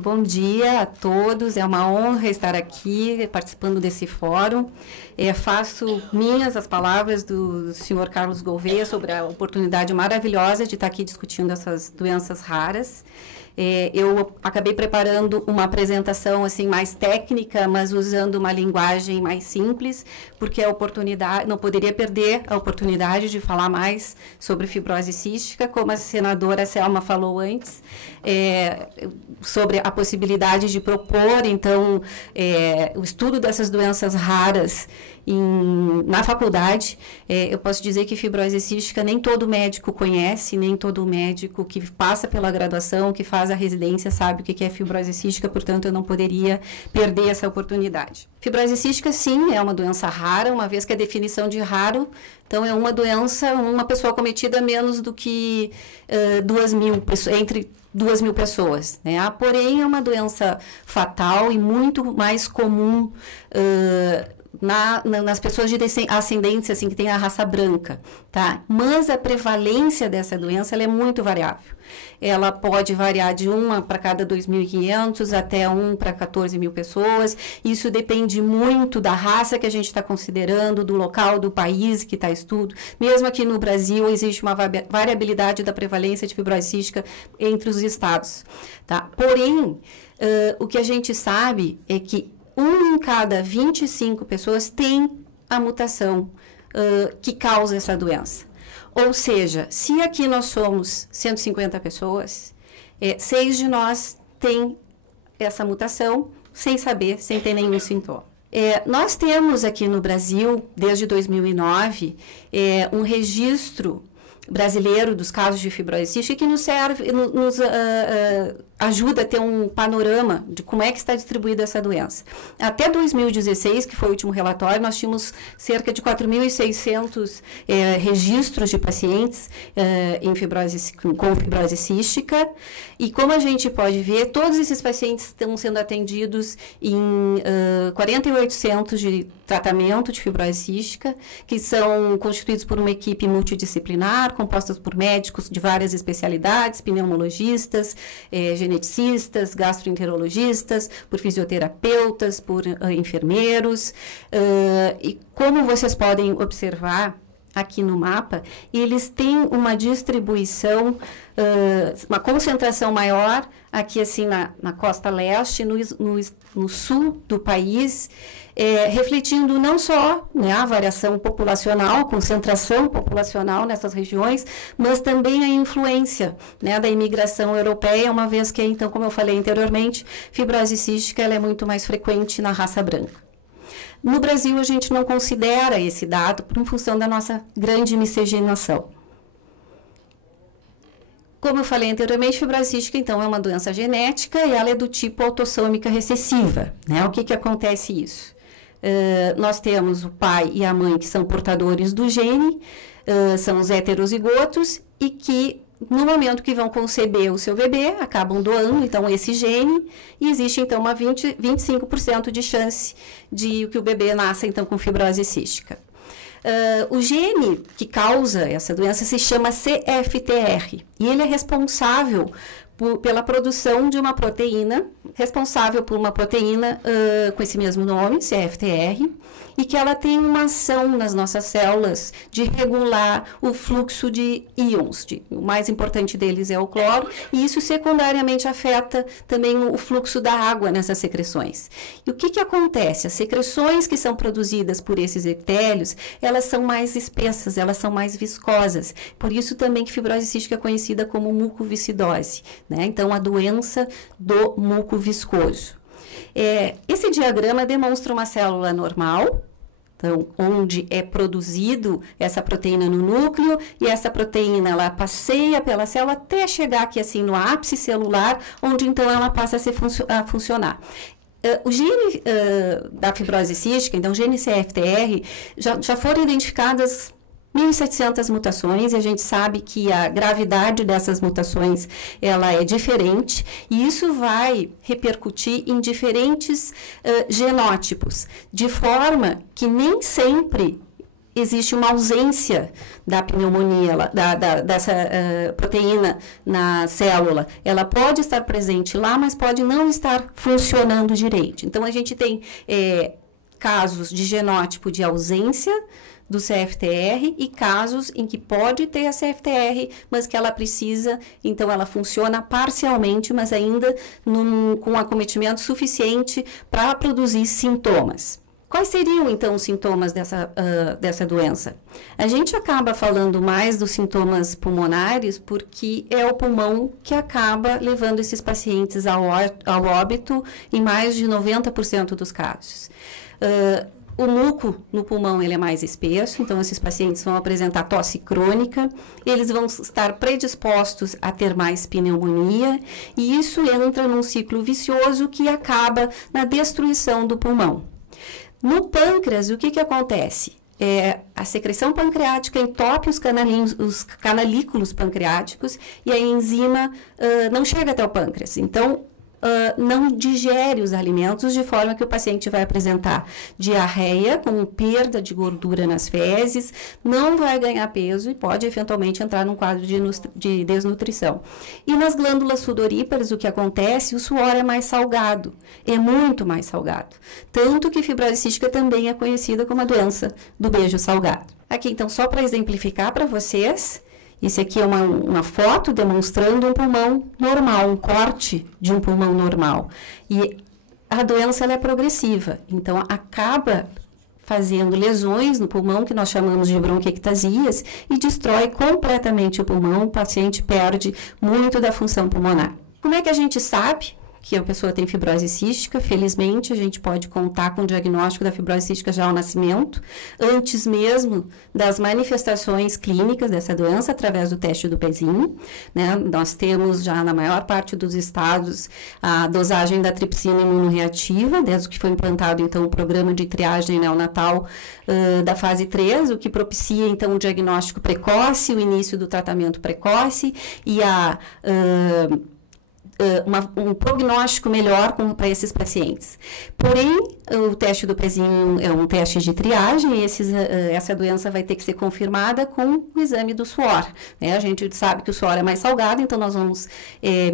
Bom dia a todos, é uma honra estar aqui participando desse fórum. Faço minhas as palavras do senhor Carlos Gouveia sobre a oportunidade maravilhosa de estar aqui discutindo essas doenças raras. Eu acabei preparando uma apresentação assim mais técnica, mas usando uma linguagem mais simples, porque a oportunidade, não poderia perder a oportunidade de falar mais sobre fibrose cística, como a senadora Selma falou antes, sobre a possibilidade de propor, então, o estudo dessas doenças raras na faculdade. Eu posso dizer que fibrose cística nem todo médico conhece, nem todo médico que passa pela graduação, que faz a residência, sabe o que é fibrose cística, portanto, eu não poderia perder essa oportunidade. Fibrose cística, sim, é uma doença rara, uma vez que a definição de raro, então, é uma doença, uma pessoa cometida menos do que 2.000 pessoas, entre 2.000 pessoas, né? Porém, é uma doença fatal e muito mais comum nas pessoas de ascendência, assim, que tem a raça branca, tá? Mas a prevalência dessa doença, ela é muito variável. Ela pode variar de 1 para cada 2.500 até 1 para 14.000 pessoas. Isso depende muito da raça que a gente está considerando, do local, do país que está estudo. Mesmo aqui no Brasil, existe uma variabilidade da prevalência de fibrose cística entre os estados, tá? Porém, o que a gente sabe é que 1 em cada 25 pessoas tem a mutação que causa essa doença. Ou seja, se aqui nós somos 150 pessoas, 6 de nós têm essa mutação sem saber, sem ter nenhum sintoma. Nós temos aqui no Brasil, desde 2009, um registro brasileiro dos casos de fibrose cística que nos ajuda a ter um panorama de como é que está distribuída essa doença. Até 2016, que foi o último relatório, nós tínhamos cerca de 4.600 registros de pacientes com fibrose cística, e como a gente pode ver, todos esses pacientes estão sendo atendidos em 48 centros de tratamento de fibrose cística, que são constituídos por uma equipe multidisciplinar, compostas por médicos de várias especialidades, pneumologistas, geneticistas, gastroenterologistas, por fisioterapeutas, por enfermeiros. E como vocês podem observar aqui no mapa, eles têm uma distribuição, uma concentração maior aqui assim na costa leste, no sul do país, refletindo não só, né, a variação populacional, concentração populacional nessas regiões, mas também a influência, né, da imigração europeia, uma vez que, então, como eu falei anteriormente, fibrose cística ela é muito mais frequente na raça branca. No Brasil, a gente não considera esse dado em função da nossa grande miscigenação. Como eu falei anteriormente, fibrose cística, então, é uma doença genética e ela é do tipo autossômica recessiva, né? O que acontece isso? Nós temos o pai e a mãe que são portadores do gene, são os heterozigotos, e que, no momento que vão conceber o seu bebê, acabam doando, então, esse gene, e existe, então, uma 25% de chance de que o bebê nasça, então, com fibrose cística. O gene que causa essa doença se chama CFTR, e ele é responsável pela produção de uma proteína, responsável por uma proteína com esse mesmo nome, CFTR, e que ela tem uma ação nas nossas células de regular o fluxo de íons. O mais importante deles é o cloro, e isso secundariamente afeta também o fluxo da água nessas secreções. E o que acontece? As secreções que são produzidas por esses epitélios, elas são mais espessas, elas são mais viscosas. Por isso também que fibrose cística é conhecida como mucoviscidose, né? Então, a doença do muco viscoso. Esse diagrama demonstra uma célula normal, então, onde é produzido essa proteína no núcleo, e essa proteína ela passeia pela célula até chegar aqui assim no ápice celular, onde então ela passa a funcionar. O gene da fibrose cística, então o gene CFTR, já foram identificadas 1.700 mutações, e a gente sabe que a gravidade dessas mutações ela é diferente, e isso vai repercutir em diferentes genótipos, de forma que nem sempre existe uma ausência da pneumonia, dessa proteína na célula. Ela pode estar presente lá, mas pode não estar funcionando direito. Então, a gente tem casos de genótipo de ausência do CFTR e casos em que pode ter a CFTR, mas que ela precisa, então ela funciona parcialmente, mas ainda com acometimento suficiente para produzir sintomas. Quais seriam, então, os sintomas dessa doença? A gente acaba falando mais dos sintomas pulmonares porque é o pulmão que acaba levando esses pacientes ao óbito em mais de 90% dos casos. O muco no pulmão ele é mais espesso, então esses pacientes vão apresentar tosse crônica, eles vão estar predispostos a ter mais pneumonia, e isso entra num ciclo vicioso que acaba na destruição do pulmão. No pâncreas, o que acontece? A secreção pancreática entope os canalículos pancreáticos e a enzima não chega até o pâncreas. Então, não digere os alimentos, de forma que o paciente vai apresentar diarreia, com perda de gordura nas fezes, não vai ganhar peso e pode eventualmente entrar num quadro de desnutrição. E nas glândulas sudoríparas, o que acontece? O suor é mais salgado, é muito mais salgado. Tanto que fibrose cística também é conhecida como a doença do beijo salgado. Aqui, então, só para exemplificar para vocês, esse aqui é uma foto demonstrando um pulmão normal, um corte de um pulmão normal. E a doença ela é progressiva, então acaba fazendo lesões no pulmão, que nós chamamos de bronquiectasias, e destrói completamente o pulmão, o paciente perde muito da função pulmonar. Como é que a gente sabe que a pessoa tem fibrose cística? Né? A gente pode contar com o diagnóstico da fibrose cística já ao nascimento, antes mesmo das manifestações clínicas dessa doença, através do teste do pezinho, né? Nós temos já na maior parte dos estados a dosagem da tripsina imunorreativa, desde que foi implantado então o programa de triagem neonatal da fase 3, o que propicia então o diagnóstico precoce, o início do tratamento precoce e um prognóstico melhor para esses pacientes. Porém, o teste do pezinho é um teste de triagem e essa doença vai ter que ser confirmada com o exame do suor. Né? A gente sabe que o suor é mais salgado, então nós vamos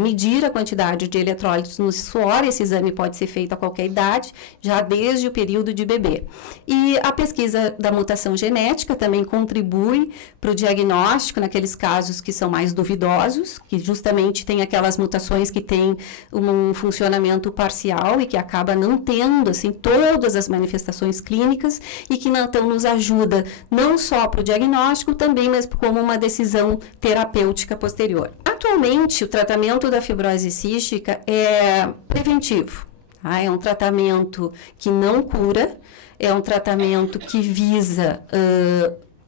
medir a quantidade de eletrólitos no suor. Esse exame pode ser feito a qualquer idade, já desde o período de bebê. E a pesquisa da mutação genética também contribui para o diagnóstico naqueles casos que são mais duvidosos, que justamente tem aquelas mutações que têm um funcionamento parcial e que acaba não tendo, assim, todas as manifestações clínicas e que então nos ajuda não só para o diagnóstico, também, mas como uma decisão terapêutica posterior. Atualmente, o tratamento da fibrose cística é preventivo. Tá? É um tratamento que não cura, é um tratamento que visa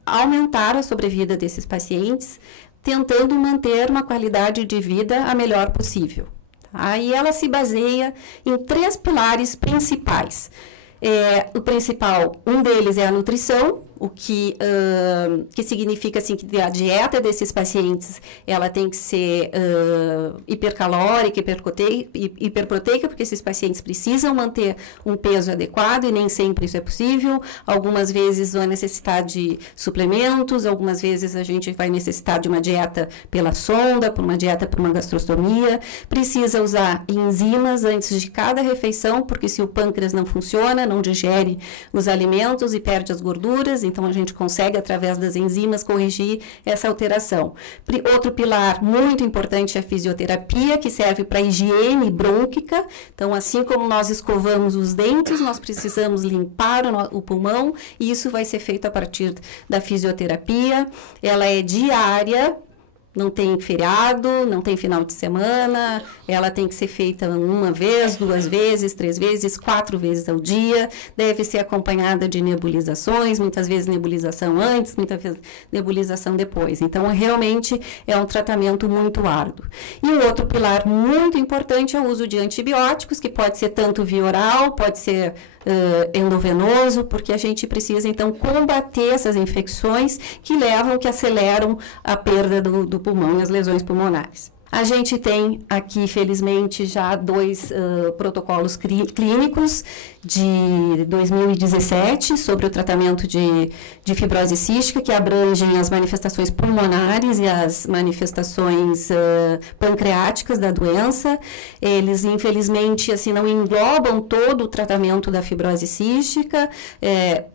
aumentar a sobrevida desses pacientes, tentando manter uma qualidade de vida a melhor possível. Tá? E ela se baseia em 3 pilares principais. O principal, um deles é a nutrição, o que significa assim, que a dieta desses pacientes ela tem que ser hipercalórica, hiperproteica, porque esses pacientes precisam manter um peso adequado e nem sempre isso é possível. Algumas vezes vai necessitar de suplementos, algumas vezes a gente vai necessitar de uma dieta pela sonda, por uma dieta por uma gastrostomia. Precisa usar enzimas antes de cada refeição, porque se o pâncreas não funciona, não digere os alimentos e perde as gorduras, então a gente consegue, através das enzimas, corrigir essa alteração. Outro pilar muito importante é a fisioterapia, que serve para a higiene brônquica. Então, assim como nós escovamos os dentes, nós precisamos limpar o pulmão, e isso vai ser feito a partir da fisioterapia. Ela é diária, não tem feriado, não tem final de semana, ela tem que ser feita 1 vez, 2 vezes, 3 vezes, 4 vezes ao dia, deve ser acompanhada de nebulizações, muitas vezes nebulização antes, muitas vezes nebulização depois. Então, realmente é um tratamento muito árduo. E o outro pilar muito importante é o uso de antibióticos, que pode ser tanto via oral, pode ser endovenoso, porque a gente precisa, então, combater essas infecções que aceleram a perda do pulmão e as lesões pulmonares. A gente tem aqui, felizmente, já 2 protocolos clínicos de 2017 sobre o tratamento de fibrose cística, que abrangem as manifestações pulmonares e as manifestações pancreáticas da doença. Eles, infelizmente, assim, não englobam todo o tratamento da fibrose cística,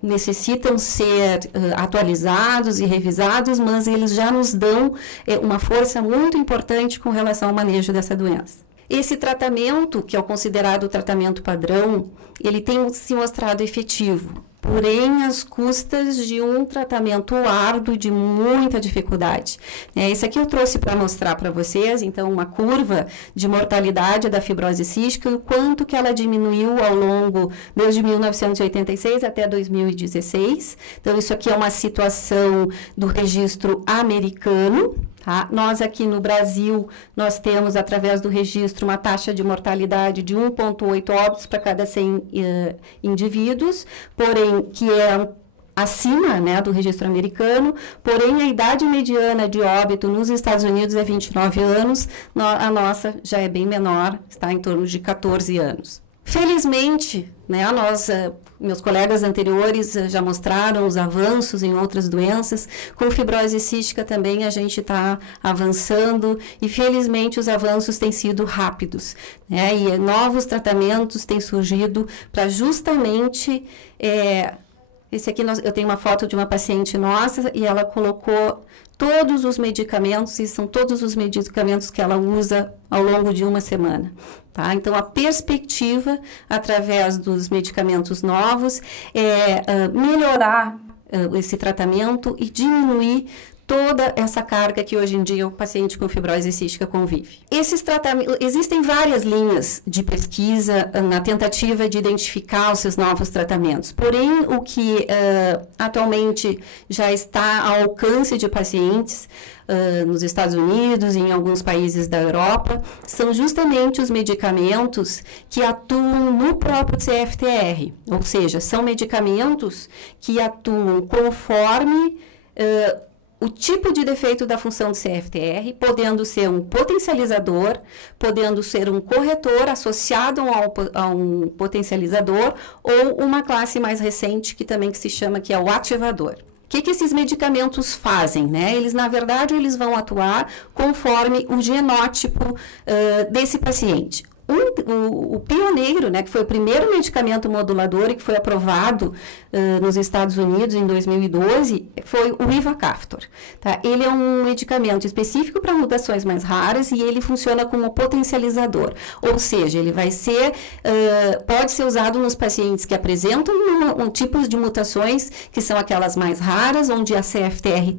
necessitam ser atualizados e revisados, mas eles já nos dão uma força muito importante com relação ao manejo dessa doença. Esse tratamento, que é o considerado tratamento padrão, ele tem se mostrado efetivo, porém às custas de um tratamento árduo de muita dificuldade. Esse aqui eu trouxe para mostrar para vocês, então, uma curva de mortalidade da fibrose cística e o quanto que ela diminuiu ao longo, desde 1986 até 2016. Então, isso aqui é uma situação do registro americano. Tá? Nós aqui no Brasil, nós temos, através do registro, uma taxa de mortalidade de 1,8 óbitos para cada 100 indivíduos, porém, que é acima, né, do registro americano, porém, a idade mediana de óbito nos Estados Unidos é 29 anos, a nossa já é bem menor, está em torno de 14 anos. Felizmente, né, meus colegas anteriores já mostraram os avanços em outras doenças. Com fibrose cística também a gente está avançando e, felizmente, os avanços têm sido rápidos, né, e novos tratamentos têm surgido para justamente... esse aqui, eu tenho uma foto de uma paciente nossa e ela colocou todos os medicamentos, e são todos os medicamentos que ela usa ao longo de uma semana. Tá? Então, a perspectiva, através dos medicamentos novos, é melhorar esse tratamento e diminuir toda essa carga que hoje em dia o paciente com fibrose cística convive. Esses tratamentos, existem várias linhas de pesquisa na tentativa de identificar os seus novos tratamentos. Porém, o que atualmente já está ao alcance de pacientes nos Estados Unidos e em alguns países da Europa, são justamente os medicamentos que atuam no próprio CFTR, ou seja, são medicamentos que atuam conforme o tipo de defeito da função do CFTR, podendo ser um potencializador, podendo ser um corretor associado a um potencializador, ou uma classe mais recente que se chama, que é o ativador. O que esses medicamentos fazem, né? Eles, na verdade, eles vão atuar conforme o genótipo desse paciente. O pioneiro, né, que foi o primeiro medicamento modulador e que foi aprovado nos Estados Unidos em 2012, foi o Ivacaftor. Tá? Ele é um medicamento específico para mutações mais raras e ele funciona como potencializador, ou seja, ele vai ser, pode ser usado nos pacientes que apresentam tipos de mutações que são aquelas mais raras, onde a CFTR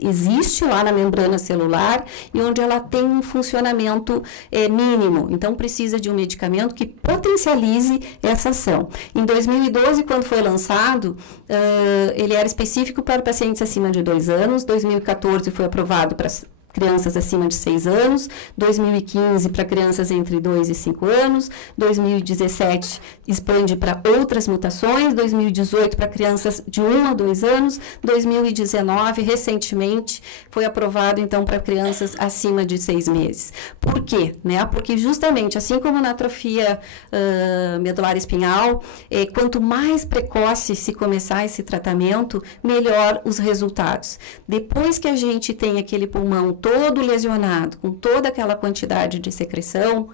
existe lá na membrana celular e onde ela tem um funcionamento mínimo, então precisa de um medicamento que potencialize essa ação. Em 2012, quando foi lançado, ele era específico para pacientes acima de 2 anos, 2014 foi aprovado para crianças acima de 6 anos, 2015 para crianças entre 2 e 5 anos, 2017 expande para outras mutações, 2018 para crianças de 1 a 2 anos, 2019, recentemente, foi aprovado, então, para crianças acima de 6 meses. Por quê? Né? Porque, justamente, assim como na atrofia medular espinhal, quanto mais precoce se começar esse tratamento, melhor os resultados. Depois que a gente tem aquele pulmão todo lesionado, com toda aquela quantidade de secreção,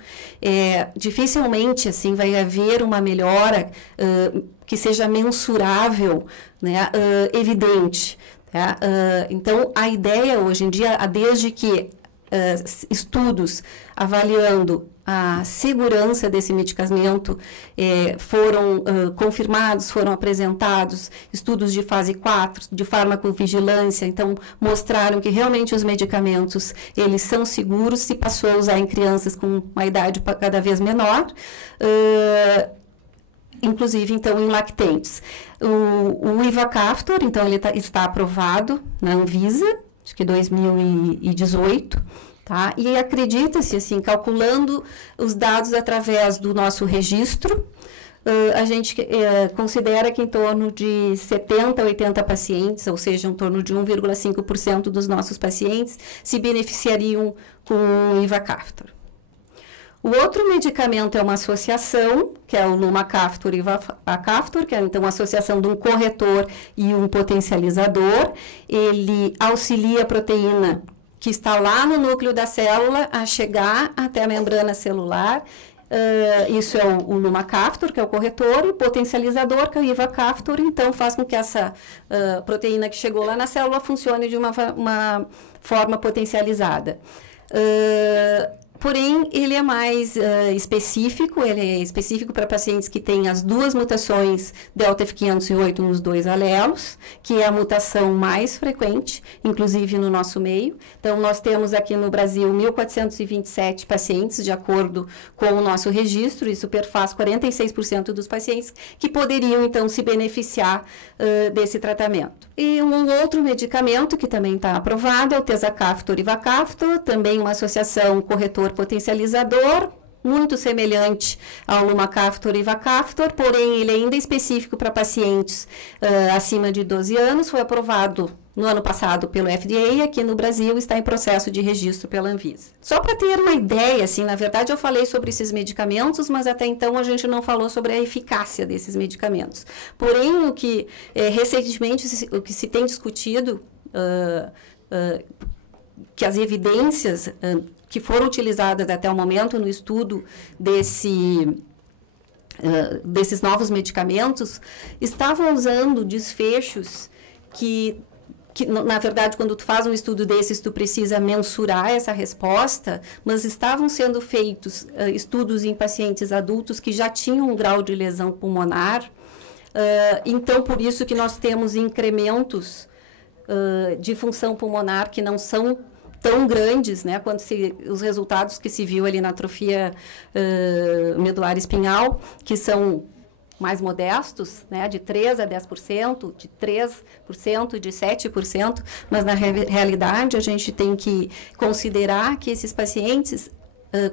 dificilmente, assim, vai haver uma melhora que seja mensurável, né, evidente. Tá? Então, a ideia hoje em dia, desde que estudos avaliando a segurança desse medicamento foram confirmados, foram apresentados estudos de fase 4, de farmacovigilância, então mostraram que realmente os medicamentos, eles são seguros, se passou a usar em crianças com uma idade cada vez menor, inclusive, então, em lactentes. O Ivacaftor, então, ele está aprovado na Anvisa, acho que 2018, tá? E acredita-se, assim, calculando os dados através do nosso registro, a gente considera que em torno de 70 a 80 pacientes, ou seja, em torno de 1,5% dos nossos pacientes, se beneficiariam com o ivacaftor. O outro medicamento é uma associação, que é o Lumacaftor e Ivacaftor, que é então a associação de um corretor e um potencializador. Ele auxilia a proteína que está lá no núcleo da célula a chegar até a membrana celular. Isso é o Lumacaftor, que é o corretor, e o potencializador, que é o Ivacaftor, então faz com que essa proteína que chegou lá na célula funcione de uma forma potencializada. Porém, ele é mais específico, ele é específico para pacientes que têm as duas mutações delta F508 nos dois alelos, que é a mutação mais frequente, inclusive no nosso meio. Então, nós temos aqui no Brasil 1.427 pacientes, de acordo com o nosso registro, isso perfaz 46% dos pacientes que poderiam, então, se beneficiar desse tratamento. E um outro medicamento que também está aprovado é o Tezacaftor e Ivacaftor, também uma associação corretor potencializador, muito semelhante ao Lumacaftor e Ivacaftor, porém ele ainda é específico para pacientes acima de 12 anos, foi aprovado no ano passado pelo FDA e aqui no Brasil está em processo de registro pela Anvisa. Só para ter uma ideia, assim, na verdade eu falei sobre esses medicamentos, mas até então a gente não falou sobre a eficácia desses medicamentos. Porém, o que recentemente o que se tem discutido, que as evidências que foram utilizadas até o momento no estudo desses novos medicamentos, estavam usando desfechos que, na verdade, quando tu faz um estudo desses, tu precisa mensurar essa resposta, mas estavam sendo feitos estudos em pacientes adultos que já tinham um grau de lesão pulmonar. Então, por isso que nós temos incrementos de função pulmonar que não são tão grandes, né, quanto os resultados que se viu ali na atrofia medular espinhal, que são mais modestos, né, de 3% a 10%, de 3%, de 7%, mas na realidade a gente tem que considerar que esses pacientes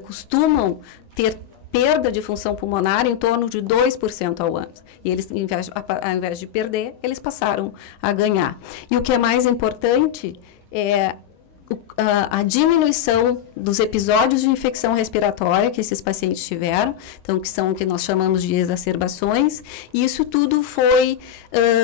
costumam ter perda de função pulmonar em torno de 2% ao ano. E eles, ao invés de perder, eles passaram a ganhar. E o que é mais importante é a diminuição dos episódios de infecção respiratória que esses pacientes tiveram, então, que são o que nós chamamos de exacerbações, e isso tudo foi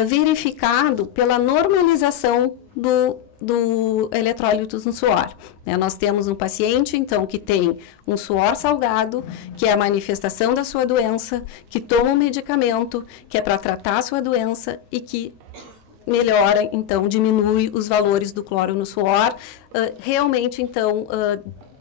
verificado pela normalização do eletrólitos no suor. Nós temos um paciente, então, que tem um suor salgado, que é a manifestação da sua doença, que toma um medicamento, que é para tratar a sua doença e que melhora, então, diminui os valores do cloro no suor, realmente, então,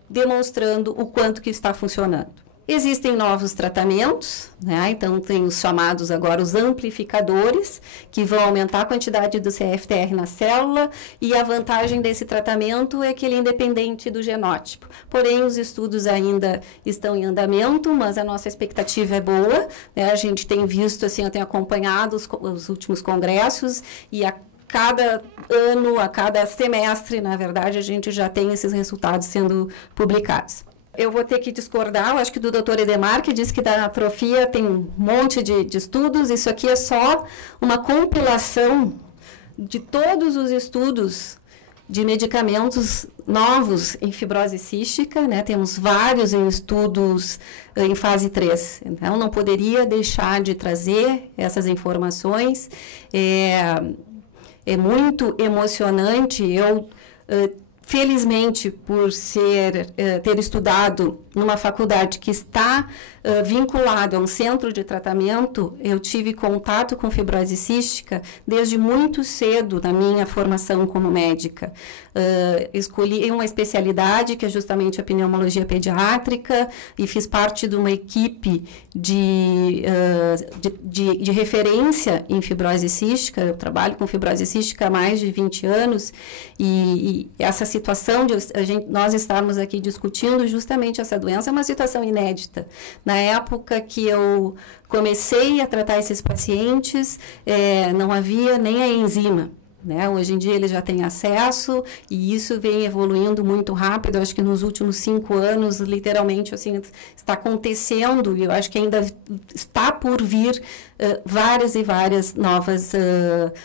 demonstrando o quanto que está funcionando. Existem novos tratamentos, né? Então tem os chamados agora os amplificadores, que vão aumentar a quantidade do CFTR na célula, e a vantagem desse tratamento é que ele é independente do genótipo. Porém, os estudos ainda estão em andamento, mas a nossa expectativa é boa, né? A gente tem visto, assim, eu tenho acompanhado os últimos congressos, e a cada ano, a cada semestre, na verdade, a gente já tem esses resultados sendo publicados. Eu vou ter que discordar, eu acho que do Dr. Edemar, que diz que da atrofia tem um monte de estudos. Isso aqui é só uma compilação de todos os estudos de medicamentos novos em fibrose cística, né? Temos vários em estudos em fase 3. Então, não poderia deixar de trazer essas informações. É muito emocionante. Eu felizmente, por ter estudado numa faculdade que está vinculado a um centro de tratamento, eu tive contato com fibrose cística desde muito cedo na minha formação como médica. Escolhi uma especialidade que é justamente a pneumologia pediátrica e fiz parte de uma equipe de referência em fibrose cística. Eu trabalho com fibrose cística há mais de 20 anos e essa situação de nós estarmos aqui discutindo justamente essa doença é uma situação inédita. Na época que eu comecei a tratar esses pacientes, não havia nem a enzima. né? Hoje em dia ele já tem acesso e isso vem evoluindo muito rápido. Eu acho que nos últimos 5 anos, literalmente, assim, está acontecendo e eu acho que ainda está por vir várias e várias novas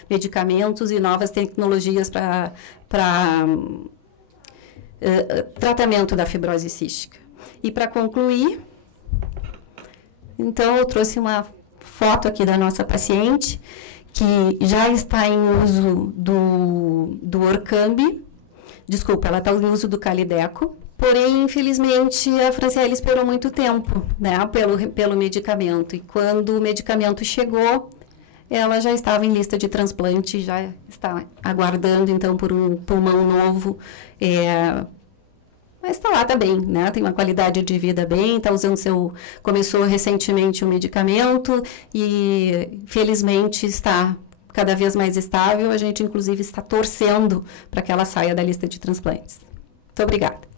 medicamentos e novas tecnologias para tratamento da fibrose cística. E para concluir, então eu trouxe uma foto aqui da nossa paciente, que já está em uso do Orkambi, desculpa, ela está em uso do Calideco, porém, infelizmente, a Franciele esperou muito tempo, né, pelo medicamento, e quando o medicamento chegou, ela já estava em lista de transplante, já está aguardando, então, por um pulmão novo, mas está lá, está bem, né? Tem uma qualidade de vida bem, está usando começou recentemente o medicamento e, felizmente, está cada vez mais estável. A gente, inclusive, está torcendo para que ela saia da lista de transplantes. Muito obrigada.